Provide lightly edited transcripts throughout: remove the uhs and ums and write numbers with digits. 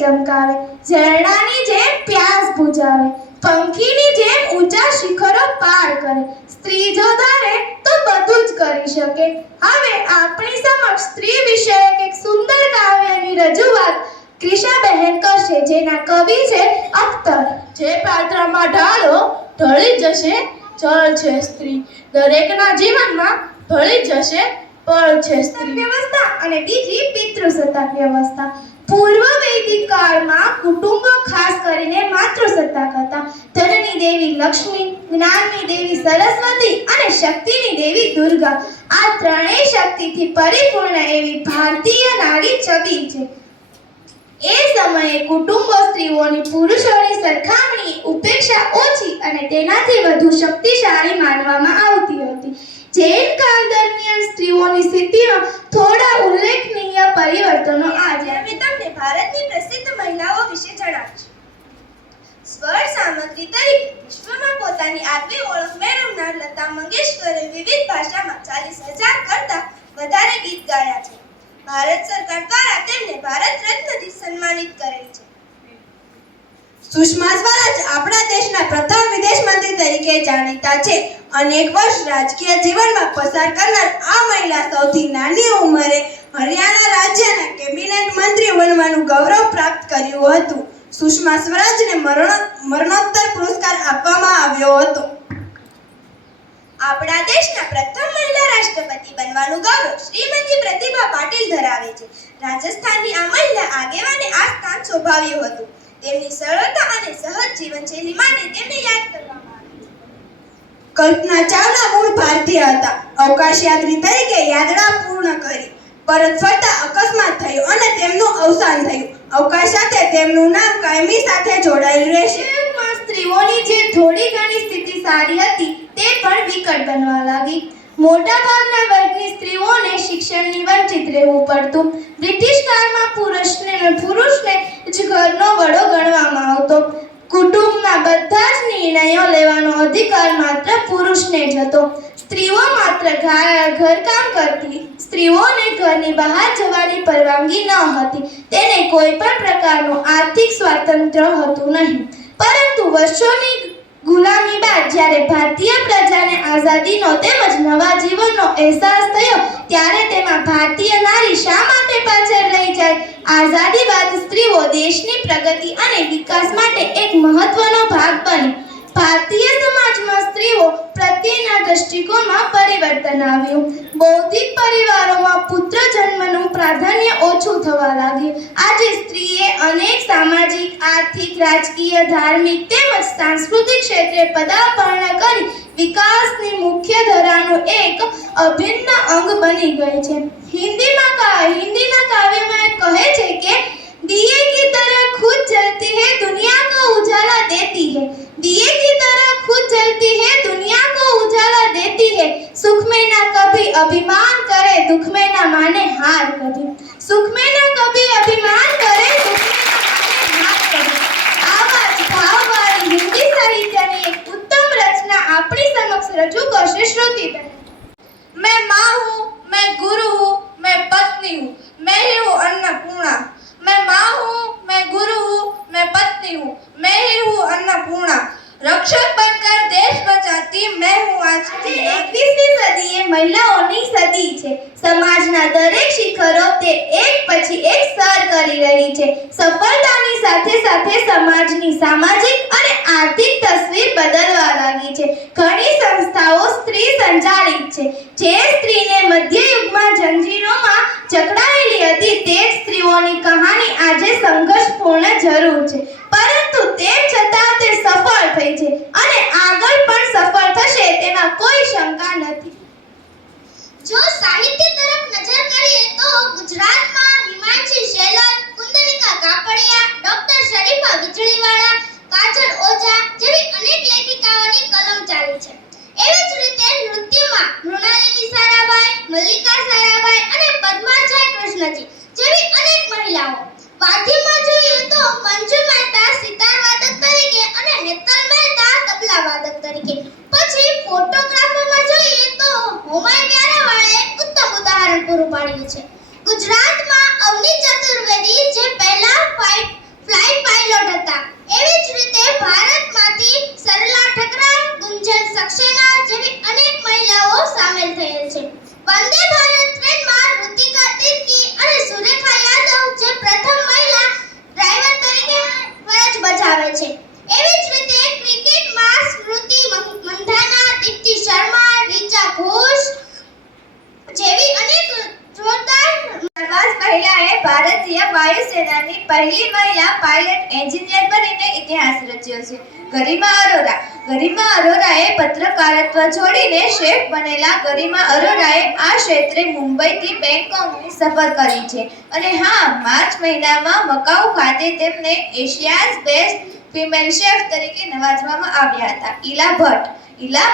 ચમકાવે, ઝરણાની જેમ પ્યાસ બુઝાવે, પંખીની જેમ ઊંચા શિખરો પાર કરે. સ્ત્રી જો ધારે તો બધું જ કરી શકે. હવે આપણી સમક્ષ સ્ત્રી વિષયક એક સુંદર કાવ્યની રજૂઆત ક્રિશાબહેન કરશે, જેના કવિ છે અખ્તર. જે પાત્રમાં ઢાળો ઢળી જશે, જળ છે સ્ત્રી. દરેકના જીવનમાં ભળી જશે, પળ છે સ્ત્રી. વ્યવસ્થા અને બીજી પિતૃસત્તાક વ્યવસ્થા. પૂર્વ વૈદિક કાળમાં કુટુંબો ખાસ કરીને માતૃસત્તાક હતા. ધનની દેવી લક્ષ્મી, જ્ઞાનની દેવી સરસ્વતી અને શક્તિની દેવી દુર્ગા, આ ત્રણેય શક્તિથી પરિપૂર્ણ એવી ભારતીય નારી છબી છે. એ સમયે કુટુંબો સ્ત્રીઓની પુરુષોની સરખામણીએ ઉપેક્ષા ઓછી અને તેનાથી વધુ શક્તિશાળી માનવામાં આવતી હતી. જૈન કાળ દરમિયાન સ્ત્રીઓની સ્થિતિમાં થોડા ઉલ્લેખનીય પરિવર્તનો આવ્યા. મેં તમને ભારતની પ્રસિદ્ધ મહિલાઓ વિશે જણાવીશ. સ્વર સામગ્રી તરીકે વિશ્વમાં પોતાની આગવી ઓળખ મેળવનાર લતા મંગેશકરે વિવિધ ભાષામાં 40,000 કરતાં વધારે ગીત ગાયા છે. ભારત સરકાર દ્વારા તેમને ભારત રત્નથી સન્માનિત કરેલ છે. સુષ્મા સ્વરાજ આપણા દેશના પ્રથમ વિદેશ મંત્રી તરીકે જાણીતા છે. અનેક વર્ષ રાજકીય જીવનમાં પસાર કરનાર આ મહિલા સૌથી નાની ઉંમરે હરિયાણા રાજ્યના કેબિનેટ મંત્રી બનવાનું ગૌરવ પ્રાપ્ત કર્યું હતું. સુષ્મા સ્વરાજને મરણોત્તર પુરસ્કાર આપવામાં આવ્યો હતો. આપણા દેશના પ્રથમ મહિલા રાષ્ટ્રપતિ બનવાનું ગૌરવ શ્રીમતી પ્રતિભા પાટીલ ધરાવે છે. રાજસ્થાનની આ મહિલા આગેવાને આ સ્થાન શોભાવ્યું હતું. તેમની સરળતા અને સહજ જીવનશૈલી માટે તેમને યાદ કરવામાં આવે છે. કલ્પના ચાવલા મૂળ ભારતીય હતા. અવકાશયાત્રી તરીકે યાત્રા પૂર્ણ કરી પરત ફરતા અકસ્માત થયો અને તેમનું અવસાન થયું. અવકાશ સાથે તેમનું નામ કાયમી સાથે જોડાયેલું રહેશે. સ્ત્રીઓની જે થોડી ઘણી સ્થિતિ સારી હતી તે પણ વિકટ બનવા લાગી. મોટાભાગના વર્ગની સ્ત્રીઓને શિક્ષણની વંચિત રહેવું પડતું. બ્રિટિશ કાળમાં પુરુષને જ ઘરનો વડો ગણવામાં આવતો. કુટુંબના બધા જ નિર્ણયો લેવાનો અધિકાર માત્ર પુરુષને જ હતો. સ્ત્રીઓ માત્ર ઘરકામ કરતી. સ્ત્રીઓને ઘરની બહાર જવાની પરવાનગી ન હતી. તેને કોઈ પણ પ્રકારનું આર્થિક સ્વાતંત્ર્ય હતું નહીં. પરંતુ વર્ષોની ગુલામી બાદ જ્યારે ભારતીય પ્રજાને આઝાદીનો તેમજ નવા જીવનનો અહેસાસ થયો ત્યારે તેમાં ભારતીય નારી શા માટે પાછળ રહી જાય? આઝાદી બાદ સ્ત્રીઓ દેશની પ્રગતિ અને વિકાસ માટે એક મહત્વનો ભાગ બની. ભારતીય સમાજમાં સ્ત્રીઓ પ્રત્યેના દૃષ્ટિકોણમાં પરિવર્તન આવ્યું. બૌદ્ધિક પરિવારોમાં પુત્ર જન્મનું પ્રાધાન્ય ઓછું થવા લાગ્યું. આજે સ્ત્રીએ અનેક સામાજિક, આર્થિક, રાજકીય, ધાર્મિક તેમજ સાંસ્કૃતિક ક્ષેત્રે પદાર્પણ કરી વિકાસની મુખ્ય ધારાનું એક અભિન્ન અંગ બની ગઈ છે. હિન્દીના કાવ્યમાં કહે છે કે दिए की तरह खुद जलती है दुनिया को उजाला देती है. दिए की तरह खुद जलती है दुनिया को उजाला देती है. सुख में ना कभी अभिमान करे, दुख में ना माने हार कभी. सुख में ना कभी अभिमान करे, दुख में ना माने हार कभी. आवा જ ભાવવાળી હિન્દી સાહિત્યની એક ઉત્તમ રચના આપણી સમક્ષ રજૂ કરશે શ્રુતિબેન. मैं माँ हूँ, मैं गुरु हूँ, मैं पत्नी हूँ, मैं ही हूँ अन्नपूर्णा. मैं माँ हूँ, मैं गुरु हूँ, मैं पत्नी हूँ, मैं ही हूँ अन्नपूर्णा. रक्षक बनकर देश बचाती मैं हूँ आज की. 21મી સદી એ મહિલાઓની સદી છે. સમાજના દરેક શિખરો તે એક પછી એક સર કરી રહી છે. સફળતાની સાથે સાથે સમાજની સામાજિક અને આર્થિક તસવીર બદલવા લાગી છે. ઘણી સંસ્થાઓ સ્ત્રી સંચાલિત છે. જે સ્ત્રીને મધ્યયુગમાં જંજીરોમાં જકડાયેલી હતી તે જ સ્ત્રીઓની કહાની આજે સંઘર્ષપૂર્ણ જરૂર છે. પરંતુ તેમ છતાં તે સફળ થઈ છે અને આગળ પણ સફળ થશે તેમાં કોઈ શંકા નથી. જો સાહિત્ય તરફ નજર કરીએ તો ગુજરાતમાં હિમાંશી શેલર, કુંદનિકા કાપડિયા, ડોક્ટર શરીફા વીજળીવાળા, કાજલ ઓઝા જેવી અનેક લેખિકાઓની કલમ ચાલી છે. એવી જ રીતે નૃત્યમાં મૃણાલિની સારાભાઈ, મલ્લિકા સારાભાઈ અને પદ્મા જયકૃષ્ણજી જેવી અનેક મહિલાઓ. વાદ્યમાં જોઈએ તો મંજુ મહેતા સિતાર વાદક તરીકે અને હેતલ મહેતા તબલા વાદક તરીકે. પછી ફોટોગ્રાફરમાં જોઈએ તો હોમાય વ્યારાવાળાએ ઉત્તમ ઉદાહરણ પૂરું પાડ્યું છે. ગુજરાતમાં અવની ચતુર્વેદી જે પહેલા ફ્લાઇટ પાયલોટ હતા. એવી જ રીતે ભારતમાંથી સરલા ઠકરાર, ગુંજન સક્સેના જેવી અનેક મહિલાઓ સામેલ થયેલ છે. વંદે ભારત ટ્રેનમાં ઋતિકા તિર્કી અને સુરેખા યાદવ જે પ્રથમ મહિલા ડ્રાઈવર તરીકે ફરજ બજાવે છે. એવી જ રીતે ક્રિકેટમાં સ્મૃતિ મંધાના, દીપ્તિ શર્મા, રીચા ઘોષ જેવી અનેક જોરદાર નવાઝ મહિલાએ ભારતીય વાયુસેનાની પહેલી મહિલા પાયલટ એન્જિનિયર બનીને ઇતિહાસ રચ્યો છે. ગરિમા અરોરાએ પત્રકારત્વ છોડીને શેફ બનેલા ગરિમા અરોરાએ આ ક્ષેત્રે મુંબઈથી બેંકોકની સફર કરી છે. અને હા, માર્ચ મહિનામાં મકાઉ ખાતે તેમને એશિયાઝ બેસ્ટ ફિમેલ શેફ તરીકે નવાજવામાં આવ્યા હતા. ઈલા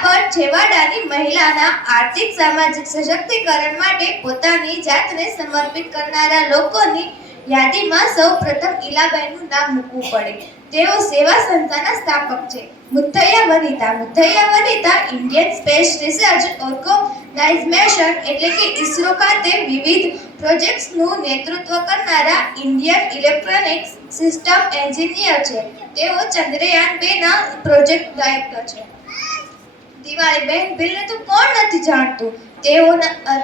ભટ્ટ છેવાડાની મહિલાના આર્થિક સામાજિક સશક્તિકરણ માટે પોતાની જાતને સમર્પિત કરનારા લોકોની યાદીમાં સૌપ્રથમ ઈલાબાઈનું નામ મૂકવું પડે. તેઓ સેવા સંસ્થાના સ્થાપક છે. Muthaiya Vanitha Indian space research organisation એટલે કે ઇસરો ખાતે વિવિધ પ્રોજેક્ટ્સનું નેતૃત્વ કરનારા ઇન્ડિયન ઇલેક્ટ્રોનિક્સ સિસ્ટમ એન્જિનિયર છે. તેઓ ચંદ્રયાન 2 ના પ્રોજેક્ટ ડાયરેક્ટર છે. દિવાળીબેન ભીલને તો કોણ નથી જાણતું.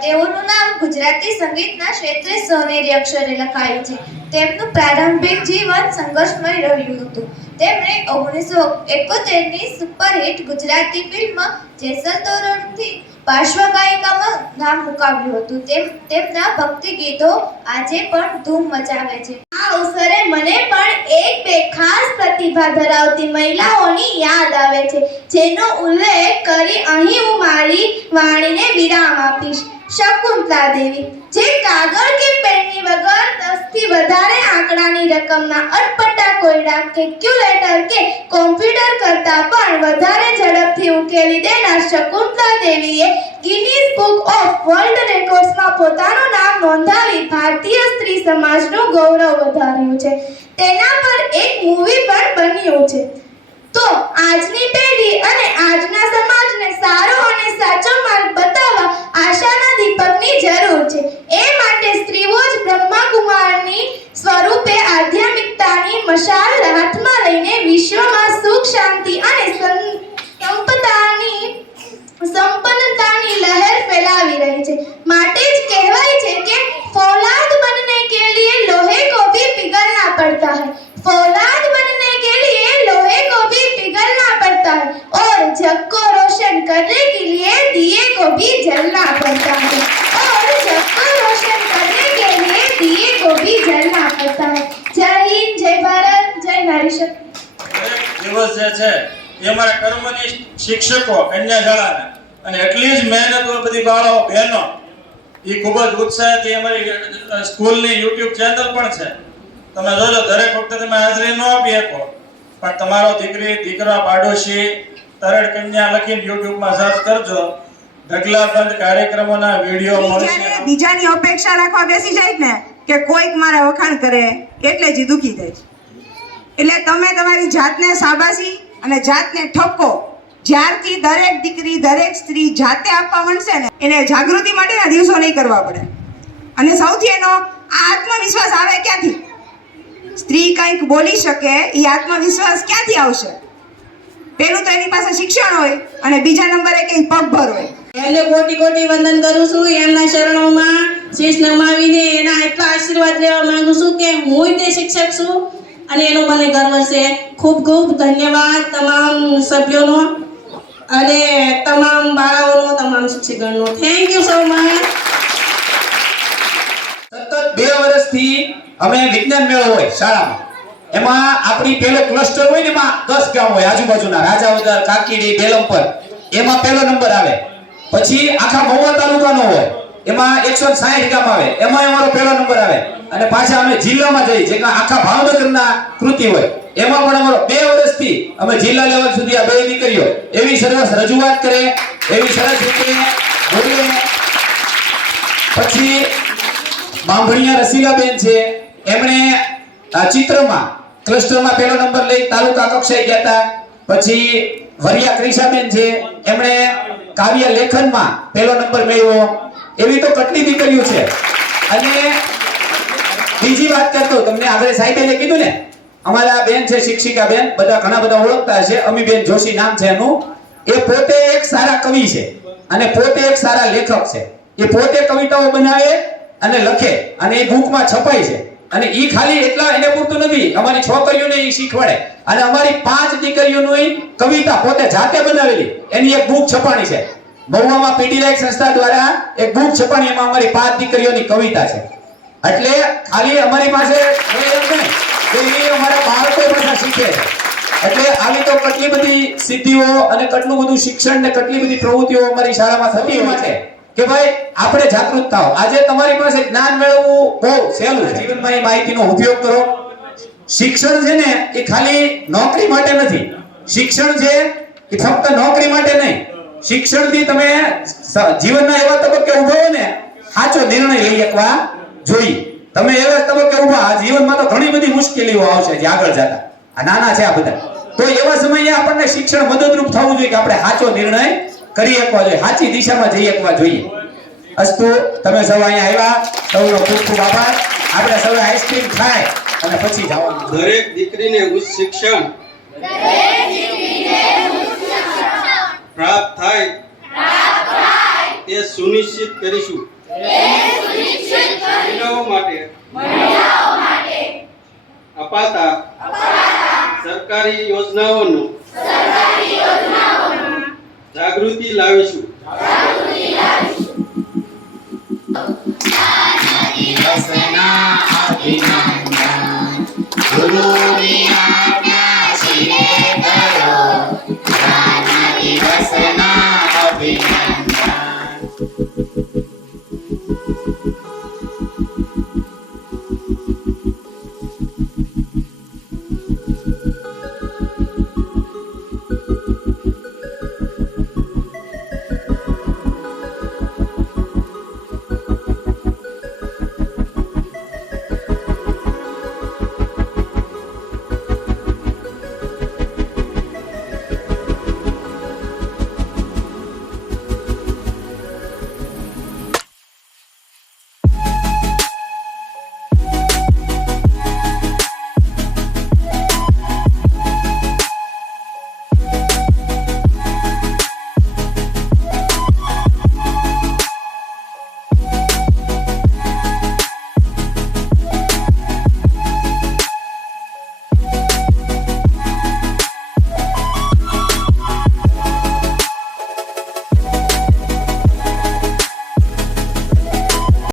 તેઓનું નામ ગુજરાતી સંગીતના ક્ષેત્રે સોનેરી અક્ષરે લખાયું છે. તેમનું પ્રારંભિક જીવન સંઘર્ષમય રહ્યું હતું. તેમણે 1971ની સુપરહિટ ગુજરાતી ફિલ્મ જેસલ તોરણથી પાર્શ્વગાયિકામાં નામ મુકાવ્યું હતું. તેમના ભક્તિ ગીતો આજે પણ ધૂમ મચાવે છે. આ અવસરે મને પણ એક બે ખાસ પ્રતિભા ધરાવતી મહિલાઓની યાદ આવે છે, જેનો ઉલ્લેખ કરી અહીં હું મારી વાણીને વિરામ આપીશ. શકુંતલા દેવી, જે કાગળ કે પેનની વગર 10 થી વધારે આંકડાની રકમના અટપટા કોયડા, કેલ્ક્યુલેટર કે કોમ્પ્યુટર કરતાં પણ વધારે ઝડપથી ઉકેલી દેનાર શકુંતલા દેવીએ ગિનીઝ બુક ઓફ વર્લ્ડ રેકોર્ડ્સમાં પોતાનું નામ નોંધાવી ભારતીય સ્ત્રી સમાજનું ગૌરવ વધાર્યું છે. તેના પર એક મૂવી પણ બન્યું છે. તો આજની પેઢી અને આજના સમાજને સારો અને સાચો માર્ગ બતાવવા આશાના દીપકની જરૂર છે. એ માટે સ્ત્રીઓ જ બ્રહ્માકુમારની સ્વરૂપે આધ્યાત્મિકતાની મશાલ હાથમાં લઈને વિશ્વમાં સુખ, શાંતિ અને સંપન્નતાની લહેર ફેલાવી રહી છે. માટે જ કહેવાય છે કે ફૌલાદ બનને કે लिए लोहे को भी पिघलना पड़ता है, फौलाद बनने के लिए लोहे को भी पिघलना पड़ता है और जग को रोशन करने के लिए दिए को भी जलना पड़ता है और जग को रोशन करने के लिए दिए को भी जलना पड़ता है. जय हिंद, जय भारत, जय नारी शक्ति. દિવસ જે છે એ અમારા કર્મની શિક્ષકો કન્યા શાળાના અને એટલી જ મહેનત બધી બાળાઓ બહેનો એ ખૂબ જ ઉત્સાહથી અમારી સ્કૂલની યુટ્યુબ ચેનલ પણ છે. તમે જોજો, દરેક વખતે તમે હાજરી ન આપી શકો, પણ તમારો દીકરી, દીકરા, પાડોશી તરડ કન્યા લખીને યુટ્યુબમાં સર્ચ કરજો. ઢગલાબંધ કાર્યક્રમોના વિડીયો મળશે. બીજાની અપેક્ષા રાખવા બેસી જાય ને કે કોઈક મારા વખાણ કરે એટલે જ દુખી થાય છે. એટલે તમે તમારી જાતને શાબાશી અને જાતને ઠપકો જ્યારથી દરેક દીકરી, દરેક સ્ત્રી જાતે આપવા માંડશે ને, એને જાગૃતિ માટેના દિવસો નહીં કરવા પડે. અને સૌથી એનો આ આત્મવિશ્વાસ આવે ક્યાંથી? સ્ત્રી કંઈક બોલી શકે, એ આત્મવિશ્વાસ ક્યાંથી આવશે? પહેલું તો એની પાસે શિક્ષણ હોય અને બીજા નંબરે કંઈક પગભર હોય. એમને કોટી કોટી વંદન કરું છું. એમના ચરણોમાં શીશ નમાવીને એના એટલા આશીર્વાદ લેવા માંગુ છું કે હું તે શિક્ષક છું અને એનો મને ગર્વ છે. ખૂબ ખૂબ ધન્યવાદ તમામ સભ્યોનો અને તમામ બાળાઓનો, તમામ શિક્ષકગણનો. Thank you so much. સતત 2 વર્ષથી અમે વિજ્ઞાન મેળો હોય શાળામાં, એમાં આપણી પેલો ક્લસ્ટર હોય ને, એમાં 10 ગામ હોય આજુબાજુના, રાજાવદર, કાકીડી, બેલમપર, એમાં પહેલો નંબર આવે. પછી આખા મહુવા તાલુકાનો હોય, એમાં 160 ગામ આવે, એમાં અમારો પહેલો નંબર આવે. અને પાછા અમે જિલ્લામાં જઈ, જે આખા ભાવનગરના કૃતિ હોય, એમાં પણ અમારો 2 વર્ષથી અમે જિલ્લા લેવલ સુધી આ 2 દીકરીઓ એવી સરસ રજૂઆત કરે, એવી સરસ રીતે બોલે. પછી બાંભણિયા રસીલાબેન છે, એમણે ચિત્રમાં ક્લસ્ટરમાં પહેલો નંબર લઈ તાલુકા કક્ષાએ ગયા હતા. પછી વરિયા ક્રિશાબેન છે, એમણે કાવ્ય લેખનમાં પહેલો નંબર મેળવ્યો. એવી તો કેટલી દીકરીઓ છે. અને બીજી વાત કરતો તમને, આગળ સાહેબે કીધું ને અમારા બેન છે શિક્ષિકા બેન, બધા ઘણા બધા ઓળખતા હશે, અમીબેન જોશી નામ છે એનું. એ પોતે એક સારા કવિ છે અને પોતે એક સારા લેખક છે. એ પોતે કવિતાઓ બનાવે અને લખે અને એ બુકમાં છપાય છે. અને ઈ ખાલી એટલા એને પૂરતું નથી, અમારી છોકરીઓને ઈ શીખવાડે. અને અમારી 5 દીકરીઓની કવિતા પોતે જાતે બનાવેલી એની એક બુક છપાણી છે. મહુવામાં પીડીલાઇટ સંસ્થા દ્વારા એક બુક છપાણી, એમાં અમારી 5 દીકરીઓની કવિતા છે. એટલે ખાલી અમારી પાસે એમ નહીં કે એ અમારા બાળકો બધા શીખે છે. એટલે આવી તો કેટલી બધી સિદ્ધિઓ અને કેટલું બધું શિક્ષણ ને કેટલી બધી પ્રવૃત્તિઓ અમારી શાળામાં થતી હોય છે કે ભાઈ આપણે જાગૃત થાઓ. આજે તમારી પાસે જ્ઞાન મેળવવું બહુ સહેલું છે. જીવનમાં એ માહિતીનો ઉપયોગ કરો. શિક્ષણ છે ને એ ખાલી નોકરી માટે નથી. શિક્ષણ છે એ ફક્ત નોકરી માટે નહીં. શિક્ષણથી તમે જીવનના એવા તબક્કે ઊભા હો ને, સાચો નિર્ણય લઈ શકવા જોઈએ. તમે એવા તબક્કે ઊભા, આ જીવનમાં તો ઘણી બધી મુશ્કેલીઓ આવશે જે આગળ જતા, આ નાના છે આ બધા, તો એવા સમયે આપણને શિક્ષણ મદદરૂપ થવું જોઈએ કે આપણે સાચો નિર્ણય કરી શકવા જોઈએ, સાચી દિશામાં જઈ શકવા જોઈએ. અસ્તુ, તમે સૌ અહીંયા આવ્યા, સૌનો ખૂબ ખૂબ આભાર. આપણે સૌ આઈસ્ક્રીમ ખાય અને પછી જવાનું. દરેક દીકરીને ઉચ્ચ શિક્ષણ પ્રાપ્ત થાય તે સુનિશ્ચિત કરીશું. મહિલાઓ માટે અપાતા સરકારી યોજનાઓનું જાગૃતિ લાવીશું.